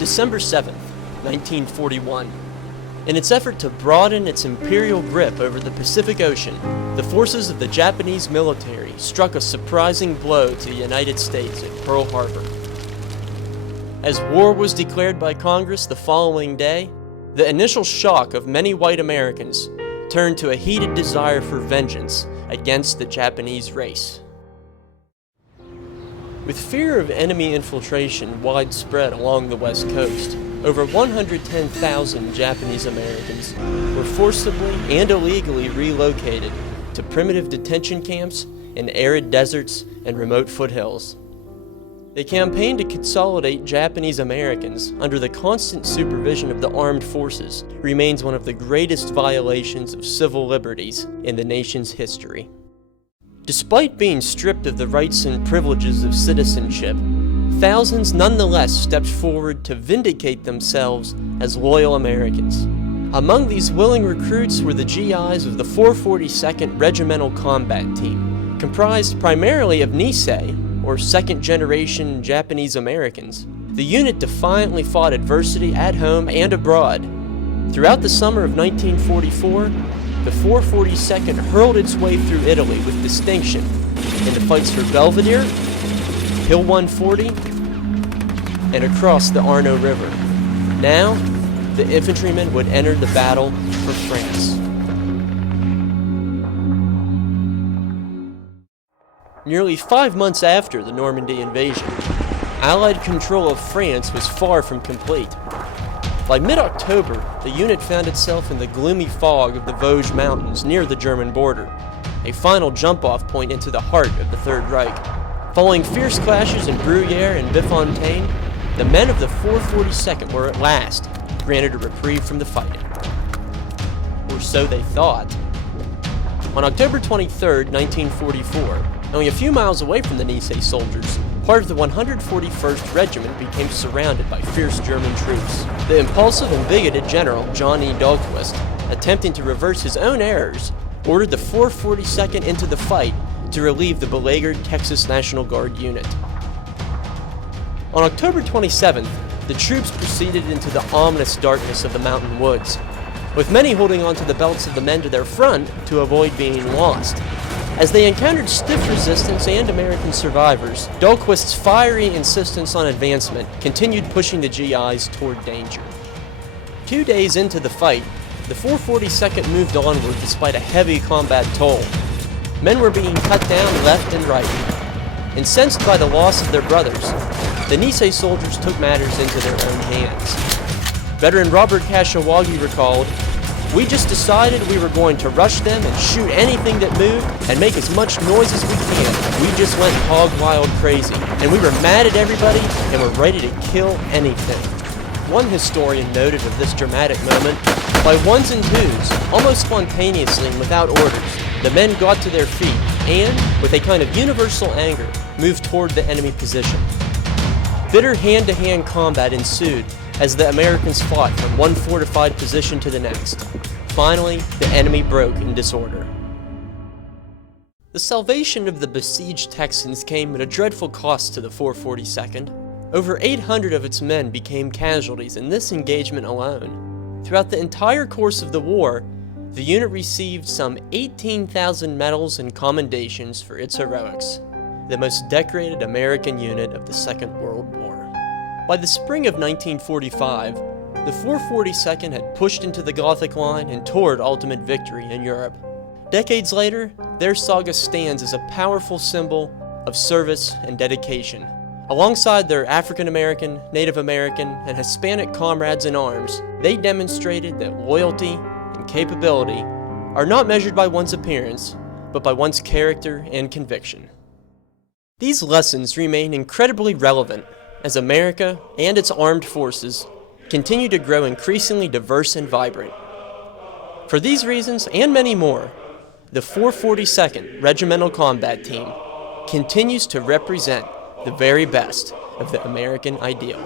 December 7th, 1941. In its effort to broaden its imperial grip over the Pacific Ocean, the forces of the Japanese military struck a surprising blow to the United States at Pearl Harbor. As war was declared by Congress the following day, the initial shock of many white Americans turned to a heated desire for vengeance against the Japanese race. With fear of enemy infiltration widespread along the West Coast, over 110,000 Japanese Americans were forcibly and illegally relocated to primitive detention camps in arid deserts and remote foothills. The campaign to consolidate Japanese Americans under the constant supervision of the armed forces remains one of the greatest violations of civil liberties in the nation's history. Despite being stripped of the rights and privileges of citizenship, thousands nonetheless stepped forward to vindicate themselves as loyal Americans. Among these willing recruits were the GIs of the 442nd Regimental Combat Team, comprised primarily of Nisei, or second-generation Japanese Americans. The unit defiantly fought adversity at home and abroad. Throughout the summer of 1944, the 442nd hurled its way through Italy with distinction in the fights for Belvedere, Hill 140, and across the Arno River. Now, the infantrymen would enter the battle for France. Nearly 5 months after the Normandy invasion, Allied control of France was far from complete. By mid-October, the unit found itself in the gloomy fog of the Vosges Mountains near the German border, a final jump-off point into the heart of the Third Reich. Following fierce clashes in Bruyères and Bifontaine, the men of the 442nd were at last granted a reprieve from the fighting. Or so they thought. On October 23, 1944, only a few miles away from the Nisei soldiers, part of the 141st Regiment became surrounded by fierce German troops. The impulsive and bigoted General John E. Dahlquist, attempting to reverse his own errors, ordered the 442nd into the fight to relieve the beleaguered Texas National Guard unit. On October 27th, the troops proceeded into the ominous darkness of the mountain woods, with many holding onto the belts of the men to their front to avoid being lost. As they encountered stiff resistance and American survivors, Dahlquist's fiery insistence on advancement continued pushing the GIs toward danger. 2 days into the fight, the 442nd moved onward despite a heavy combat toll. Men were being cut down left and right. Incensed by the loss of their brothers, the Nisei soldiers took matters into their own hands. Veteran Robert Kashawagi recalled, "We just decided we were going to rush them and shoot anything that moved and make as much noise as we can. We just went hog wild crazy, and we were mad at everybody and were ready to kill anything." One historian noted of this dramatic moment, "By ones and twos, almost spontaneously and without orders, the men got to their feet and, with a kind of universal anger, moved toward the enemy position." Bitter hand-to-hand combat ensued as the Americans fought from one fortified position to the next. Finally, the enemy broke in disorder. The salvation of the besieged Texans came at a dreadful cost to the 442nd. Over 800 of its men became casualties in this engagement alone. Throughout the entire course of the war, the unit received some 18,000 medals and commendations for its heroics, the most decorated American unit of the Second World War. By the spring of 1945, the 442nd had pushed into the Gothic Line and toward ultimate victory in Europe. Decades later, their saga stands as a powerful symbol of service and dedication. Alongside their African American, Native American, and Hispanic comrades in arms, they demonstrated that loyalty and capability are not measured by one's appearance, but by one's character and conviction. These lessons remain incredibly relevant as America and its armed forces continue to grow increasingly diverse and vibrant. For these reasons and many more, the 442nd Regimental Combat Team continues to represent the very best of the American ideal.